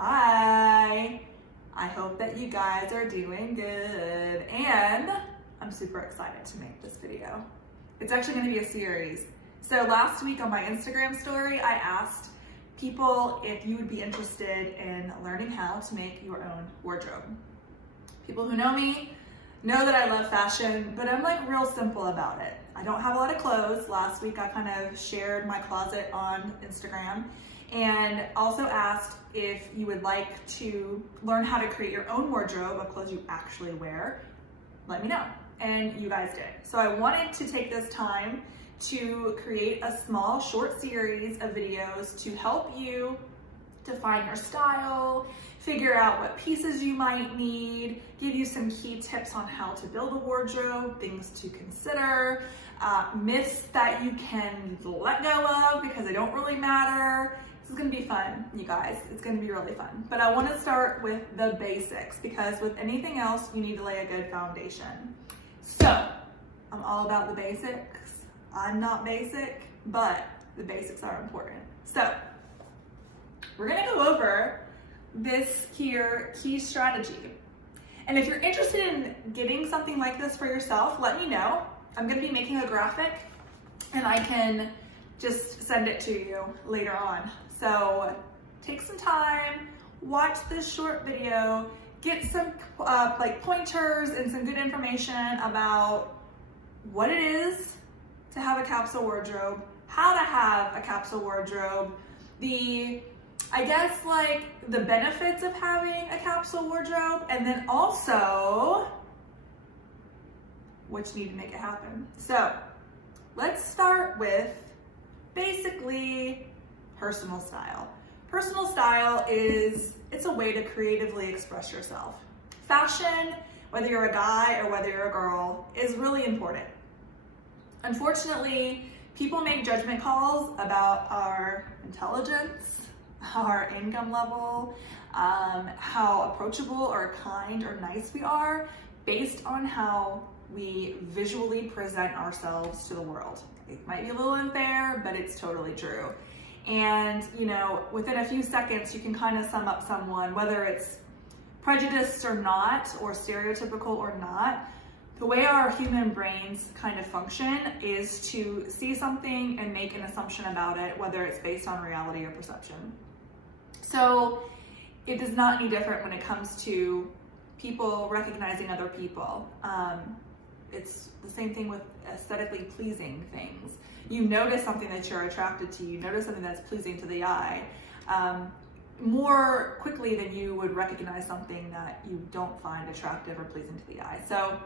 Hi, I hope that you guys are doing good, and I'm super excited to make this video. It's actually going to be a series. So last week on my Instagram story, I asked people if you would be interested in learning how to make your own wardrobe. People who know me know that I love fashion, but I'm like real simple about it. I don't have a lot of clothes. Last week I kind of shared my closet on Instagram and also asked if you would like to learn how to create your own wardrobe of clothes you actually wear. Let me know. And you guys did. So I wanted to take this time to create a small short series of videos to help you define your style, figure out what pieces you might need, give you some key tips on how to build a wardrobe, things to consider, myths that you can let go of because they don't really matter. This is gonna be fun, you guys. It's gonna be really fun. But I wanna start with the basics because with anything else, you need to lay a good foundation. So, I'm all about the basics. I'm not basic, but the basics are important. So, we're gonna go over this here key strategy. And if you're interested in getting something like this for yourself, let me know. I'm gonna be making a graphic and I can just send it to you later on. So take some time, watch this short video, get some like pointers and some good information about what it is to have a capsule wardrobe, how to have a capsule wardrobe, I guess like the benefits of having a capsule wardrobe, and then also what you need to make it happen. So let's start with basically personal style. Personal style it's a way to creatively express yourself. Fashion, whether you're a guy or whether you're a girl, is really important. Unfortunately, people make judgment calls about our intelligence, our income level, how approachable or kind or nice we are based on how we visually present ourselves to the world. It might be a little unfair, but it's totally true. And you know, within a few seconds, you can kind of sum up someone, whether it's prejudiced or not, or stereotypical or not. The way our human brains kind of function is to see something and make an assumption about it, whether it's based on reality or perception. So it is not any different when it comes to people recognizing other people. It's the same thing with aesthetically pleasing things. You notice something that you're attracted to, you notice something that's pleasing to the eye, more quickly than you would recognize something that you don't find attractive or pleasing to the eye. So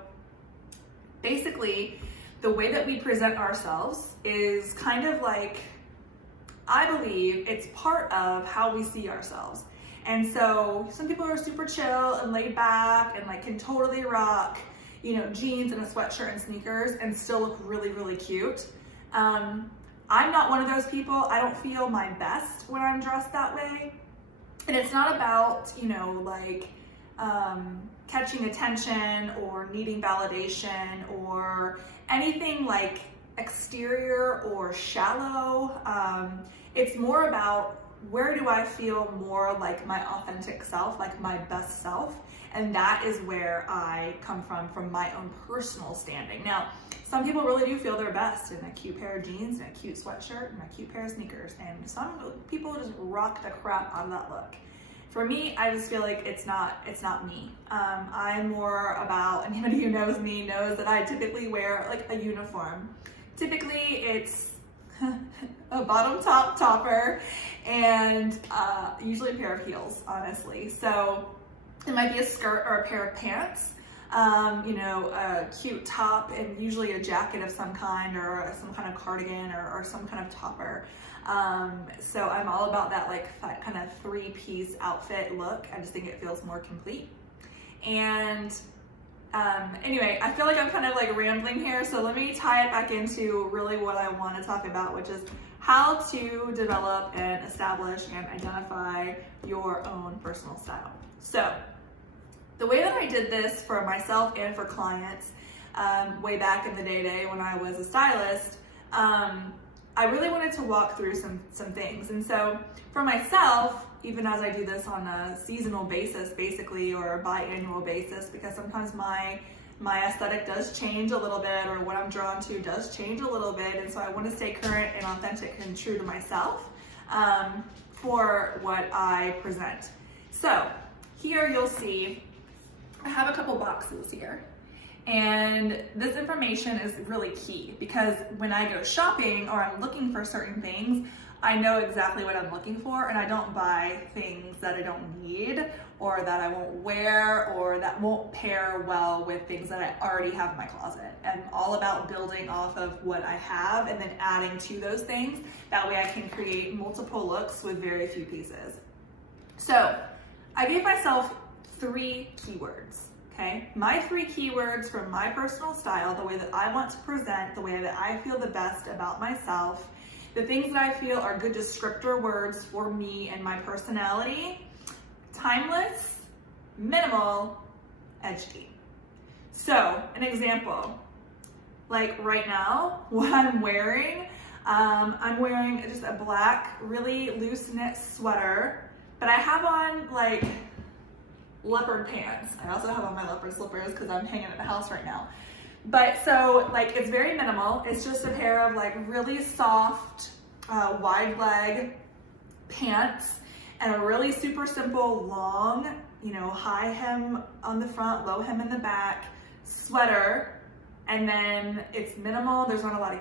basically, the way that we present ourselves is kind of like, I believe it's part of how we see ourselves. And so some people are super chill and laid back and like can totally rock, you know, jeans and a sweatshirt and sneakers and still look really, really cute. I'm not one of those people. I don't feel my best when I'm dressed that way. And it's not about, you know, like catching attention or needing validation or anything like exterior or shallow. It's more about where do I feel more like my authentic self, like my best self. And that is where I come from my own personal standing. Now, some people really do feel their best in a cute pair of jeans and a cute sweatshirt and a cute pair of sneakers. And some people just rock the crap out of that look. For me, I just feel like it's not me. I'm more about, anybody who knows me knows that I typically wear like a uniform. Typically it's a bottom top topper and usually a pair of heels, honestly. So it might be a skirt or a pair of pants, you know, a cute top and usually a jacket of some kind or some kind of cardigan or some kind of topper. So I'm all about that like kind of three-piece outfit look. I just think it feels more complete. And anyway, I feel like I'm kind of like rambling here, so let me tie it back into really what I want to talk about, which is how to develop and establish and identify your own personal style. So the way that I did this for myself and for clients way back in the day when I was a stylist, I really wanted to walk through some things. And so for myself, even as I do this on a seasonal basis, basically, or a biannual basis, because sometimes my aesthetic does change a little bit, or what I'm drawn to does change a little bit, and so I want to stay current and authentic and true to myself for what I present. So here you'll see I have a couple boxes here, and this information is really key because when I go shopping or I'm looking for certain things, I know exactly what I'm looking for, and I don't buy things that I don't need or that I won't wear or that won't pair well with things that I already have in my closet. I'm all about building off of what I have and then adding to those things. That way I can create multiple looks with very few pieces. So I gave myself 3 keywords, okay? My 3 keywords for my personal style, the way that I want to present, the way that I feel the best about myself, the things that I feel are good descriptor words for me and my personality: timeless, minimal, edgy. So an example, like right now, what I'm wearing just a black, really loose knit sweater, but I have on like leopard pants. I also have on my leopard slippers because I'm hanging at the house right now. But so like it's very minimal. It's just a pair of like really soft, wide leg pants and a really super simple long, high hem on the front, low hem in the back sweater. And then it's minimal. There's not a lot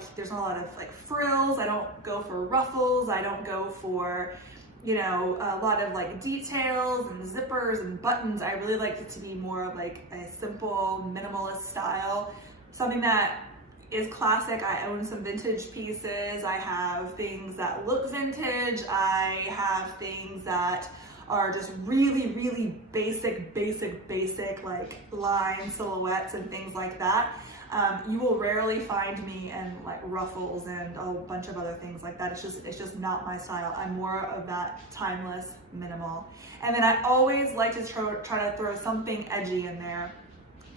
of like frills. I don't go for ruffles. I don't go for a lot of like details and zippers and buttons. I really like it to be more of like a simple minimalist style. Something that is classic. I own some vintage pieces. I have things that look vintage. I have things that are just really, really basic like line silhouettes and things like that. You will rarely find me in like ruffles and a bunch of other things like that. It's just not my style. I'm more of that timeless minimal. And then I always like to try to throw something edgy in there.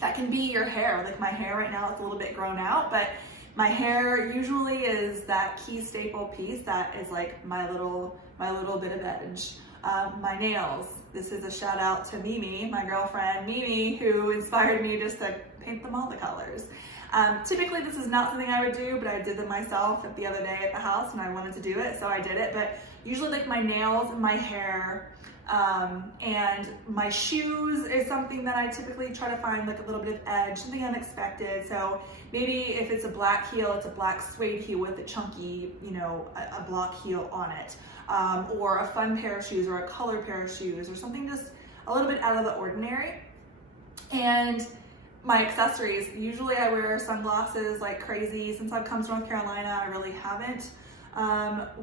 That can be your hair. Like my hair right now, it's a little bit grown out, but my hair usually is that key staple piece that is like my little bit of edge. My nails. This is a shout out to Mimi, my girlfriend Mimi, who inspired me just to paint them all the colors. Typically this is not something I would do, but I did them myself the other day at the house and I wanted to do it, so I did it. But usually like my nails and my hair, and my shoes is something that I typically try to find like a little bit of edge, something unexpected. So maybe if it's a black heel, it's a black suede heel with a chunky, a block heel on it, or a fun pair of shoes or a color pair of shoes or something just a little bit out of the ordinary. And my accessories, usually I wear sunglasses like crazy. Since I've come to North Carolina, I really haven't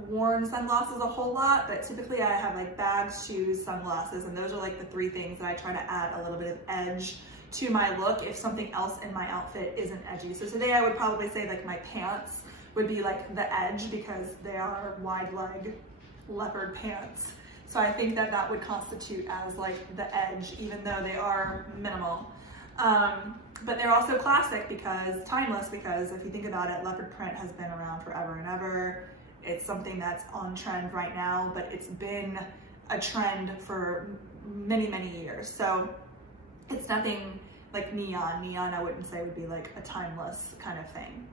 worn sunglasses a whole lot, but typically I have like bags, shoes, sunglasses, and those are like the 3 things that I try to add a little bit of edge to my look if something else in my outfit isn't edgy. So today I would probably say like my pants would be like the edge because they are wide leg leopard pants. So I think that would constitute as like the edge, even though they are minimal. But they're also classic because timeless, because if you think about it, leopard print has been around forever and ever. It's something that's on trend right now, but it's been a trend for many, many years. So it's nothing like neon. Neon, I wouldn't say would be like a timeless kind of thing.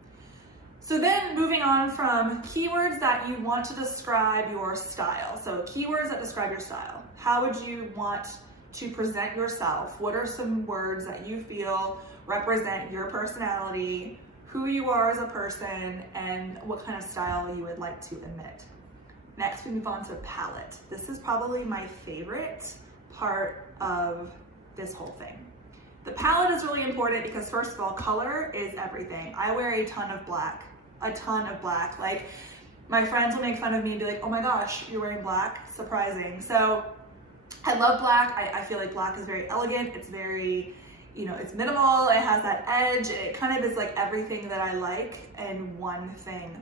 So then moving on from keywords that you want to describe your style. So keywords that describe your style. How would you want to present yourself? What are some words that you feel represent your personality, who you are as a person, and what kind of style you would like to emit? Next, we move on to palette. This is probably my favorite part of this whole thing. The palette is really important because first of all, color is everything. I wear a ton of black. Like my friends will make fun of me and be like, oh my gosh, you're wearing black, surprising. So I love black. I feel like black is very elegant. It's very, it's minimal. It has that edge. It kind of is like everything that I like in one thing.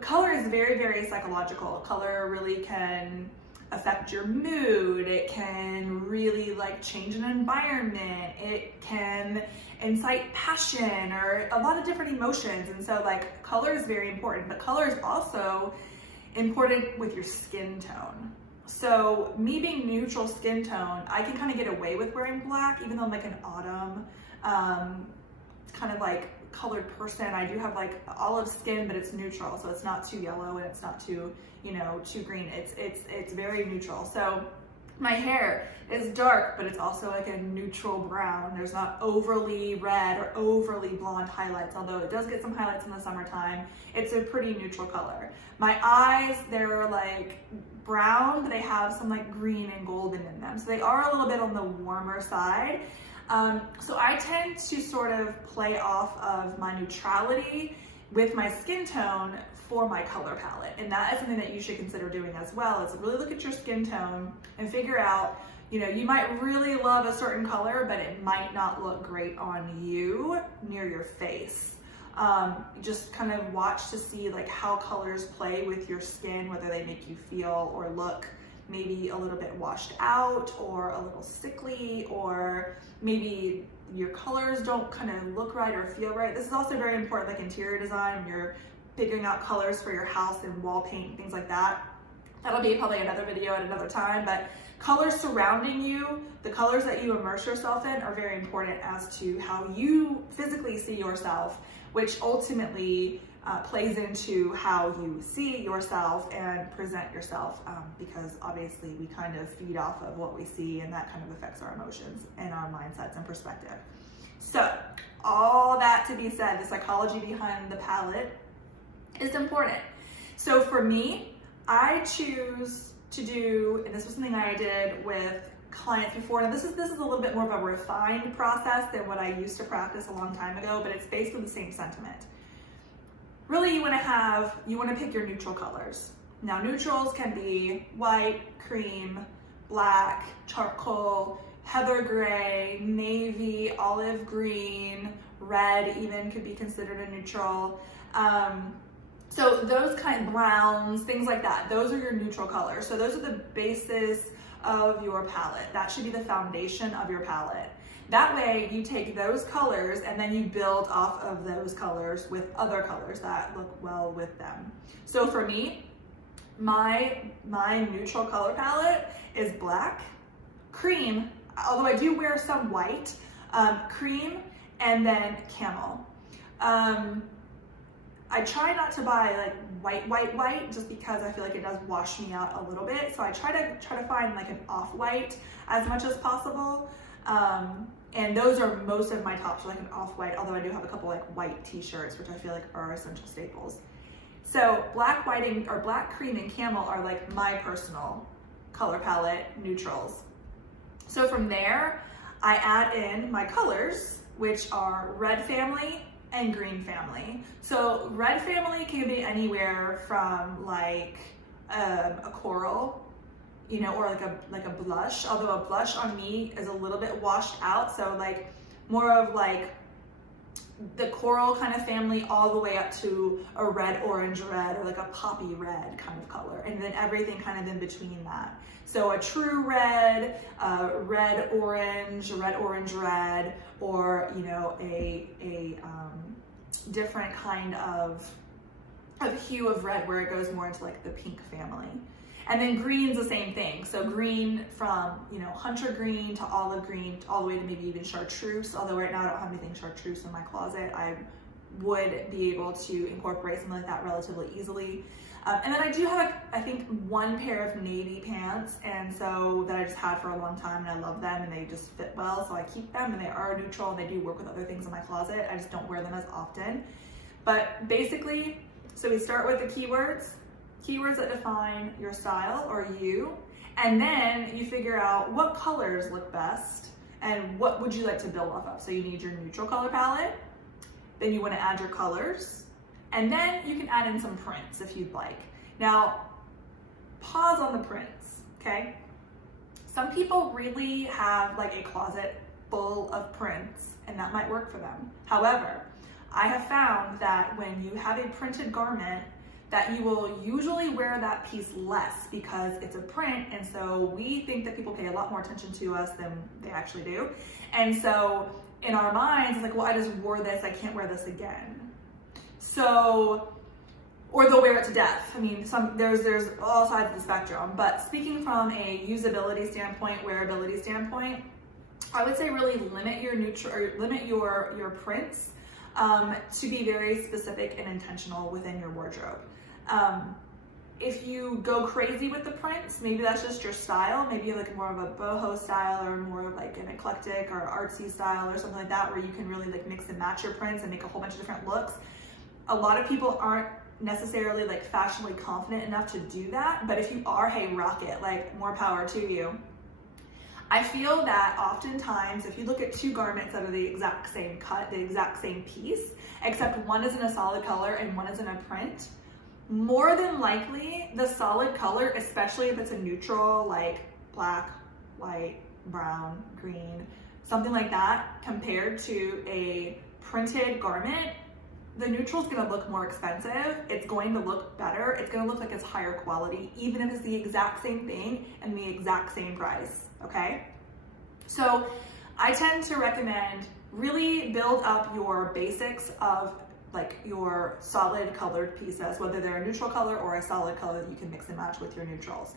Color is very, very psychological. Color really can affect your mood. It can really like change an environment. It can incite passion or a lot of different emotions. And so like color is very important, but color is also important with your skin tone. So me being neutral skin tone, I can kind of get away with wearing black, even though I'm like an autumn, kind of like colored person. I do have like olive skin, but it's neutral, so it's not too yellow and it's not too, you know, too green. It's very neutral. So my hair is dark, but it's also like a neutral brown. There's not overly red or overly blonde highlights, although it does get some highlights in the summertime. It's a pretty neutral color. My eyes, they're like brown, but they have some like green and golden in them. So they are a little bit on the warmer side. So I tend to sort of play off of my neutrality with my skin tone for my color palette. And that is something that you should consider doing as well, is really look at your skin tone and figure out, you know, you might really love a certain color, but it might not look great on you near your face. Just kind of watch to see like how colors play with your skin, whether they make you feel or look maybe a little bit washed out or a little sickly, or maybe your colors don't kind of look right or feel right. This is also very important, like interior design, when you're figuring out colors for your house and wall paint and things like that. That'll be probably another video at another time, but colors surrounding you, the colors that you immerse yourself in, are very important as to how you physically see yourself, which ultimately plays into how you see yourself and present yourself, because obviously we kind of feed off of what we see, and that kind of affects our emotions and our mindsets and perspective. So all that to be said, the psychology behind the palette is important. So for me, I choose to do, and this was something I did with clients before. Now this is a little bit more of a refined process than what I used to practice a long time ago, but it's based on the same sentiment. Really, you want to pick your neutral colors. Now neutrals can be white, cream, black, charcoal, heather gray, navy, olive green, red even could be considered a neutral. So those kind of browns, things like that, those are your neutral colors. So those are the basis of your palette. That should be the foundation of your palette. That way you take those colors and then you build off of those colors with other colors that look well with them. So for me, my neutral color palette is black, cream, although I do wear some white, cream, and then camel. I try not to buy like white, just because I feel like it does wash me out a little bit. So I try to find like an off-white as much as possible. And those are most of my tops, like an off-white, although I do have a couple like white t-shirts, which I feel like are essential staples. So black, black, cream, and camel are like my personal color palette neutrals. So from there, I add in my colors, which are red family and green family. So red family can be anywhere from like a coral, you know, or like a blush, although a blush on me is a little bit washed out. So like more of like the coral kind of family all the way up to a red, orange, red, or like a poppy red kind of color. And then everything kind of in between that. So a true red, red, orange, red, or, you know, a different kind of hue of red where it goes more into like the pink family. And then green's the same thing. So green from, you know, hunter green to olive green, all the way to maybe even chartreuse. Although right now I don't have anything chartreuse in my closet. I would be able to incorporate something like that relatively easily. And then I do have, I think, one pair of navy pants, and so that I just had for a long time, and I love them, and they just fit well, so I keep them, and they are neutral, and they do work with other things in my closet. I just don't wear them as often. But basically, so we start with the keywords that define your style or you, and then you figure out what colors look best and what would you like to build off of. So you need your neutral color palette, then you want to add your colors, and then you can add in some prints if you'd like. Now, pause on the prints, okay? Some people really have like a closet full of prints, and that might work for them. However, I have found that when you have a printed garment, that you will usually wear that piece less because it's a print, and so we think that people pay a lot more attention to us than they actually do. And so in our minds, it's like, well, I just wore this, I can't wear this again. So or they'll wear it to death. I mean, there's all sides of the spectrum, but speaking from a usability standpoint, wearability standpoint, I would say really limit your prints to be very specific and intentional within your wardrobe. If you go crazy with the prints, maybe that's just your style. Maybe you have like more of a boho style or more of like an eclectic or artsy style or something like that, where you can really like mix and match your prints and make a whole bunch of different looks. A lot of people aren't necessarily like fashionably confident enough to do that, but if you are, hey, rock it, like more power to you. I feel that oftentimes if you look at two garments that are the exact same cut, the exact same piece, except one is in a solid color and one is in a print, more than likely the solid color, especially if it's a neutral like black, white, brown, green, something like that, compared to a printed garment, the neutral is going to look more expensive. It's going to look better. It's going to look like it's higher quality, even if it's the exact same thing and the exact same price, okay? So I tend to recommend really build up your basics of like your solid colored pieces, whether they're a neutral color or a solid color that you can mix and match with your neutrals.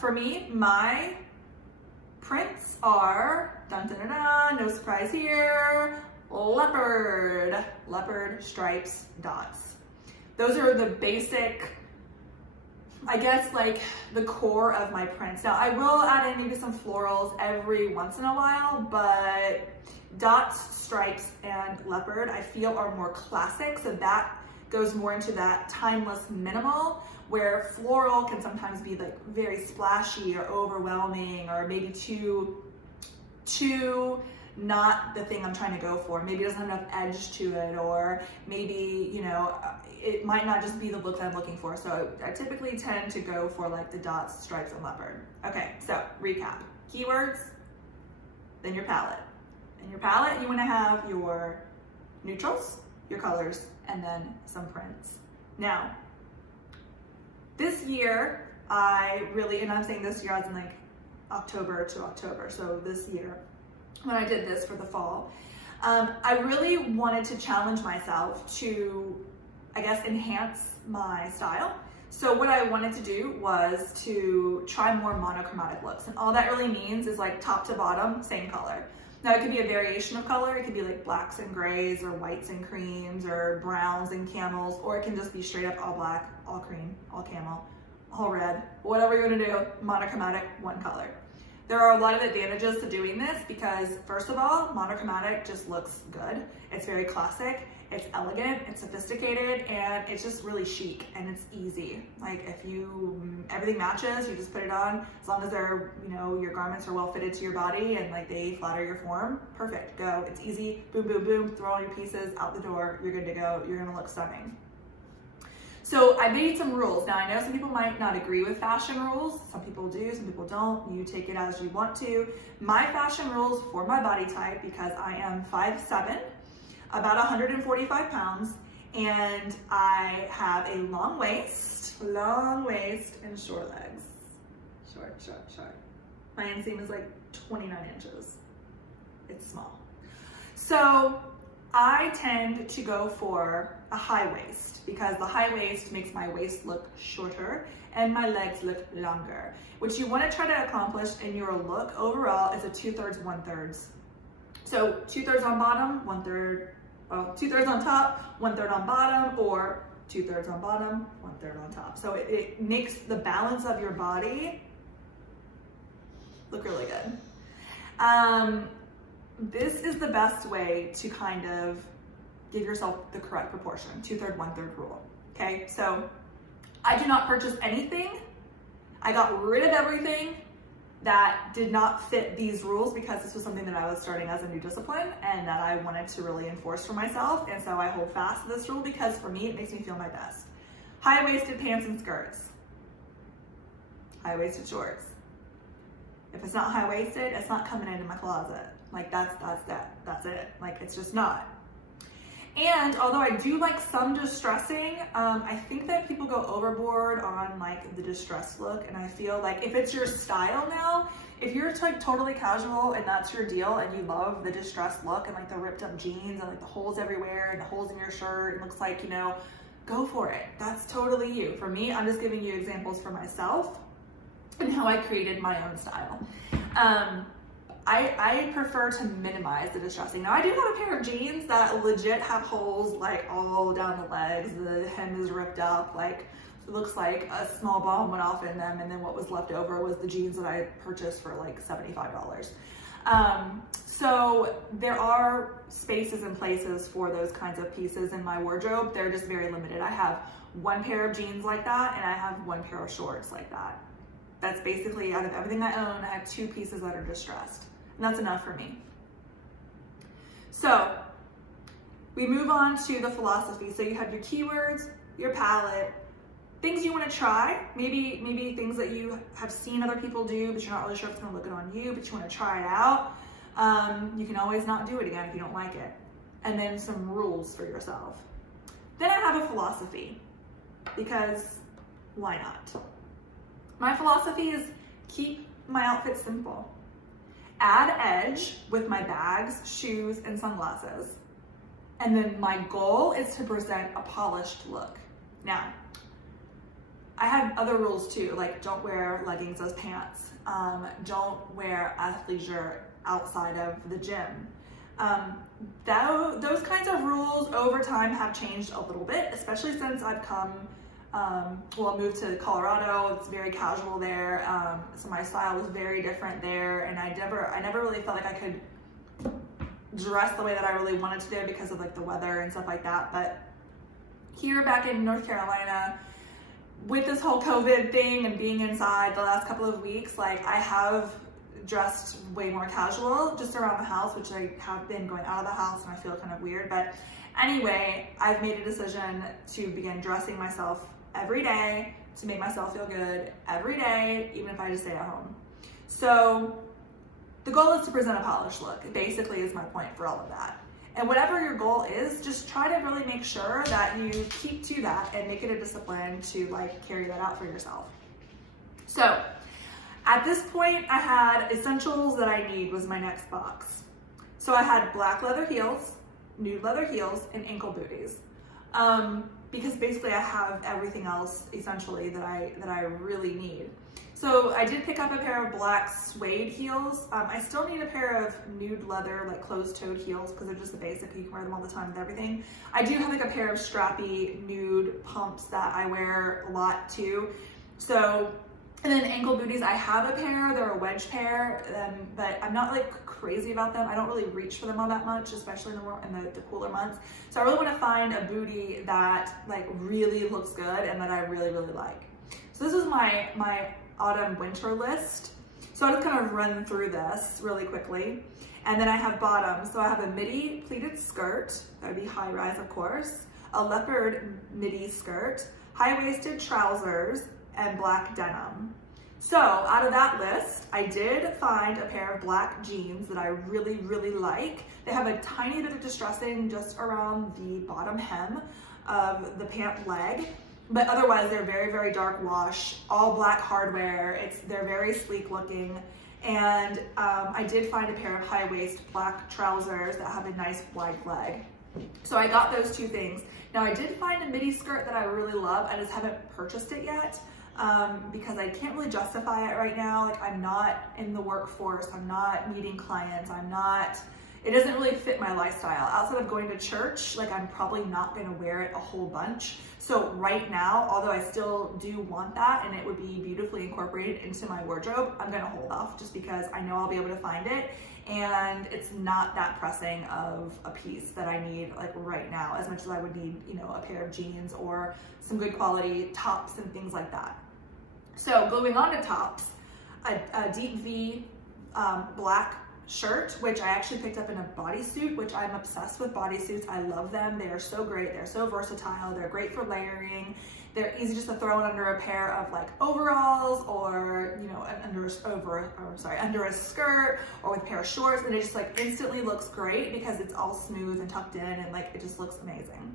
For me, my prints are, dun, dun, dun, dun, no surprise here, leopard stripes, dots. Those are the basic, I guess, like the core of my prints. Now I will add in maybe some florals every once in a while, but dots, stripes, and leopard I feel are more classic, so that goes more into that timeless minimal, where floral can sometimes be like very splashy or overwhelming, or maybe too not the thing I'm trying to go for. Maybe it doesn't have enough edge to it, or maybe, you know, it might not just be the look that I'm looking for. So I typically tend to go for like the dots, stripes, and leopard. Okay, so recap. Keywords, then your palette. In your palette, you want to have your neutrals, your colors, and then some prints. Now, this year, and I'm saying this year as in like October to October, so this year, when I did this for the fall, I really wanted to challenge myself to, I guess, enhance my style. So what I wanted to do was to try more monochromatic looks. And all that really means is like top to bottom, same color. Now it could be a variation of color. It could be like blacks and grays, or whites and creams, or browns and camels, or it can just be straight up all black, all cream, all camel, all red, whatever you're gonna do, monochromatic, one color. There are a lot of advantages to doing this because, first of all, monochromatic just looks good. It's very classic, it's elegant, it's sophisticated, and it's just really chic, and it's easy. Like if everything matches, you just put it on, as long as they're, your garments are well fitted to your body and like they flatter your form, perfect, go. It's easy, boom, boom, boom, throw all your pieces out the door, you're good to go, you're gonna look stunning. So I made some rules. Now I know some people might not agree with fashion rules. Some people do, some people don't. You take it as you want to. My fashion rules for my body type, because I am 5'7", about 145 pounds, and I have a long waist, and short legs. Short. My inseam is like 29 inches. It's small. So I tend to go for a high waist because the high waist makes my waist look shorter and my legs look longer. What you want to try to accomplish in your look overall is a 2/3, 1/3. So 2/3 on bottom, 1/3, 2/3 on top, 1/3 on bottom, or 2/3 on bottom, 1/3 on top. So it makes the balance of your body look really good. This is the best way to kind of give yourself the correct proportion, 2/3, 1/3 rule, okay? So I do not purchase anything. I got rid of everything that did not fit these rules because this was something that I was starting as a new discipline and that I wanted to really enforce for myself. And so I hold fast to this rule because for me, it makes me feel my best. High-waisted pants and skirts, high-waisted shorts. If it's not high-waisted, it's not coming into my closet. Like that's it. Like it's just not. And although I do like some distressing, I think that people go overboard on like the distressed look. And I feel like if it's your style now, if you're like totally casual and that's your deal and you love the distressed look and like the ripped up jeans and like the holes everywhere and the holes in your shirt, it looks like, go for it. That's totally you. For me, I'm just giving you examples for myself and how I created my own style. I prefer to minimize the distressing. Now I do have a pair of jeans that legit have holes like all down the legs. The hem is ripped up, like it looks like a small bomb went off in them, and then what was left over was the jeans that I purchased for like $75. So there are spaces and places for those kinds of pieces in my wardrobe. They're just very limited. I have one pair of jeans like that, and I have one pair of shorts like that. That's basically, out of everything I own, I have 2 pieces that are distressed, and that's enough for me. So we move on to the philosophy. So you have your keywords, your palette, things you want to try, maybe things that you have seen other people do, but you're not really sure if it's going to look good on you, but you want to try it out. You can always not do it again if you don't like it. And then some rules for yourself. Then I have a philosophy, because why not? My philosophy is keep my outfit simple. Add edge with my bags, shoes, and sunglasses. And then my goal is to present a polished look. Now, I have other rules too, like don't wear leggings as pants. Don't wear athleisure outside of the gym. Those kinds of rules over time have changed a little bit, especially since I've come, I moved to Colorado. It's very casual there. So my style was very different there, and I never really felt like I could dress the way that I really wanted to there because of like the weather and stuff like that. But here back in North Carolina, with this whole COVID thing and being inside the last couple of weeks, like I have dressed way more casual just around the house, which I have been going out of the house and I feel kind of weird. But anyway, I've made a decision to begin dressing myself every day to make myself feel good every day, even if I just stay at home. So the goal is to present a polished look, basically is my point for all of that. And whatever your goal is, just try to really make sure that you keep to that and make it a discipline to like carry that out for yourself. So at this point, I had essentials that I need was my next box. So I had black leather heels, nude leather heels, and ankle booties. Because basically I have everything else essentially that I really need. So I did pick up a pair of black suede heels. I still need a pair of nude leather, like closed-toed heels, because they're just the basic. You can wear them all the time with everything. I do have like a pair of strappy nude pumps that I wear a lot too. So, and then ankle booties, I have a pair. They're a wedge pair, but I'm not like crazy about them. I don't really reach for them all that much, especially in the cooler months. So I really want to find a booty that like really looks good and that I really, really like. So this is my autumn winter list. So I'll just kind of run through this really quickly. And then I have bottoms. So I have a midi pleated skirt, that would be high rise of course, a leopard midi skirt, high-waisted trousers, and black denim. So out of that list, I did find a pair of black jeans that I really, really like. They have a tiny bit of distressing just around the bottom hem of the pant leg. But otherwise, they're very, very dark wash, all black hardware. They're very sleek looking. And I did find a pair of high waist black trousers that have a nice wide leg. So I got those 2 things. Now I did find a midi skirt that I really love. I just haven't purchased it yet because I can't really justify it right now. Like I'm not in the workforce. I'm not meeting clients. It doesn't really fit my lifestyle. Outside of going to church, like I'm probably not gonna wear it a whole bunch. So right now, although I still do want that and it would be beautifully incorporated into my wardrobe, I'm gonna hold off just because I know I'll be able to find it and it's not that pressing of a piece that I need like right now, as much as I would need, a pair of jeans or some good quality tops and things like that. So going on to tops, a deep V black shirt, which I actually picked up in a bodysuit, which I'm obsessed with bodysuits. I love them. They are so great. They're so versatile. They're great for layering. They're easy just to throw it under a pair of like overalls or, under a skirt or with a pair of shorts. And it just like instantly looks great because it's all smooth and tucked in and like it just looks amazing.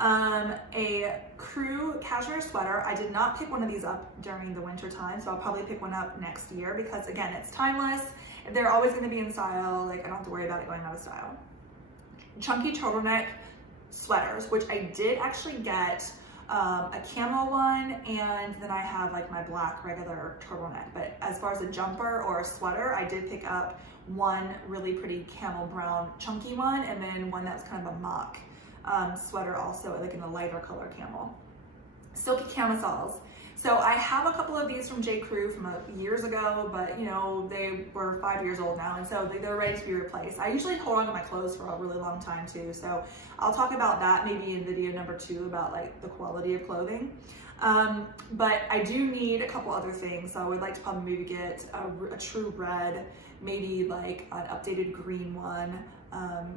A crew cashmere sweater. I did not pick one of these up during the winter time, so I'll probably pick one up next year because again, it's timeless. They're always going to be in style. Like I don't have to worry about it going out of style. Chunky turtleneck sweaters, which I did actually get a camo one, and then I have like my black regular turtleneck. But as far as a jumper or a sweater, I did pick up one really pretty camel brown chunky one, and then one that's kind of a mock sweater also, like in a lighter color camel. Silky camisoles. So I have a couple of these from J. Crew from years ago, but you know, they were 5 years old now, and so they're ready to be replaced. I usually hold on to my clothes for a really long time too, so I'll talk about that maybe in video number 2 about like the quality of clothing. But I do need a couple other things, so I would like to probably maybe get a true red, maybe like an updated green one,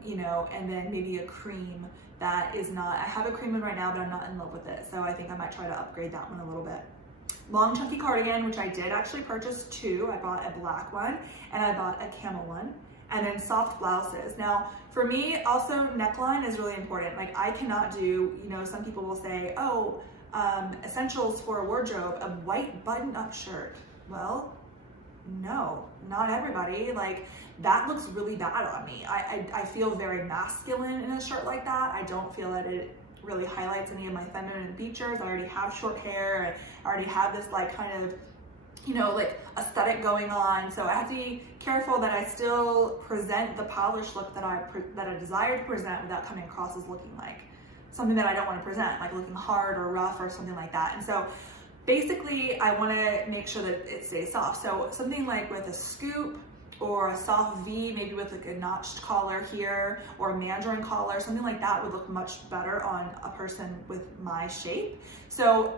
you know, and then maybe a cream that is not, I have a cream one right now, but I'm not in love with it, so I think I might try to upgrade that one a little bit. Long chunky cardigan, which I did actually purchase 2. I bought a black one and I bought a camel one. And then soft blouses. Now, for me, also neckline is really important. Like I cannot do, you know, some people will say, oh, essentials for a wardrobe, a white button-up shirt. Well, no, not everybody. Like that looks really bad on me. I feel very masculine in a shirt like that. I don't feel that it really highlights any of my feminine features. I already have short hair, and I already have this like kind of, you know, like aesthetic going on. So I have to be careful that I still present the polished look that I desire to present without coming across as looking like something that I don't want to present, like looking hard or rough or something like that. And so basically I want to make sure that it stays soft. So something like with a scoop or a soft V, maybe with like a notched collar here or a mandarin collar, something like that would look much better on a person with my shape. So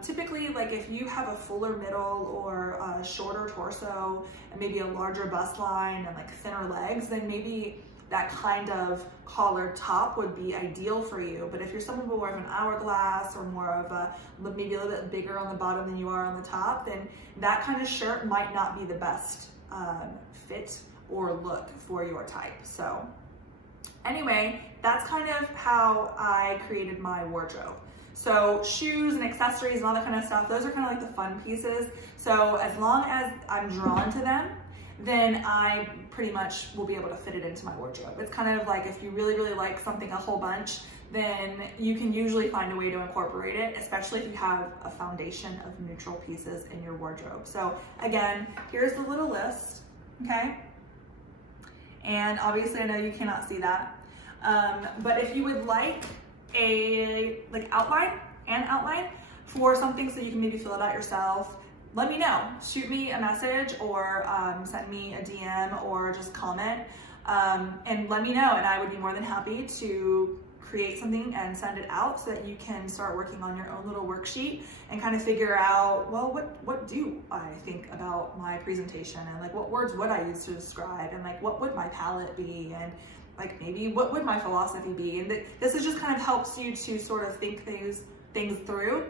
typically, like if you have a fuller middle or a shorter torso and maybe a larger bust line and like thinner legs, then maybe that kind of collared top would be ideal for you. But if you're someone more of an hourglass or more of a, maybe a little bit bigger on the bottom than you are on the top, then that kind of shirt might not be the best fit or look for your type. So anyway, that's kind of how I created my wardrobe. So shoes and accessories and all that kind of stuff, those are kind of like the fun pieces. So as long as I'm drawn to them, then I pretty much will be able to fit it into my wardrobe. It's kind of like if you really, really like something a whole bunch, then you can usually find a way to incorporate it, especially if you have a foundation of neutral pieces in your wardrobe. So again, here's the little list, okay? And obviously I know you cannot see that. But if you would like a outline for something so you can maybe fill it out yourself, let me know. Shoot me a message or send me a DM or just comment and let me know, and I would be more than happy to create something and send it out so that you can start working on your own little worksheet and kind of figure out, well, what do I think about my presentation, and like what words would I use to describe, and like what would my palette be, and like maybe what would my philosophy be. And this is just kind of helps you to sort of think things through,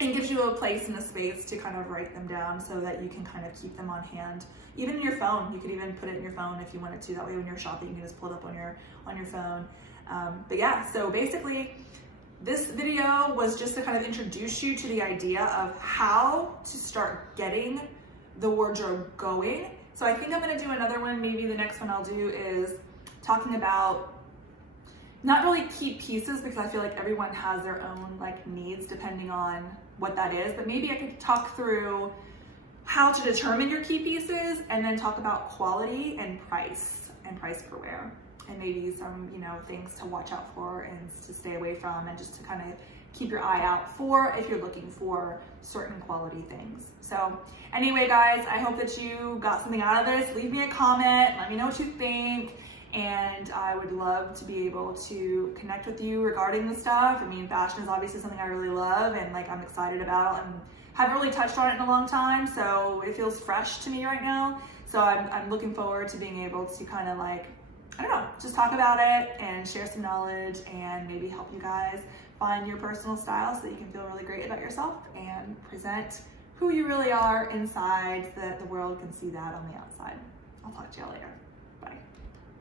and gives you a place and a space to kind of write them down so that you can kind of keep them on hand. Even in your phone, you could even put it in your phone if you wanted to. That way when you're shopping, you can just pull it up on your phone. But yeah, so basically this video was just to kind of introduce you to the idea of how to start getting the wardrobe going. So I think I'm gonna do another one. Maybe the next one I'll do is talking about not really key pieces, because I feel like everyone has their own like needs depending on what that is, but maybe I could talk through how to determine your key pieces, and then talk about quality and price per wear, and maybe some, you know, things to watch out for and to stay away from, and just to kind of keep your eye out for if you're looking for certain quality things. So anyway, guys, I hope that you got something out of this. Leave me a comment, let me know what you think. And I would love to be able to connect with you regarding this stuff. I mean, fashion is obviously something I really love and like I'm excited about, and haven't really touched on it in a long time, so it feels fresh to me right now. So I'm looking forward to being able to kind of like, I don't know, just talk about it and share some knowledge and maybe help you guys find your personal style so that you can feel really great about yourself and present who you really are inside so that the world can see that on the outside. I'll talk to y'all later.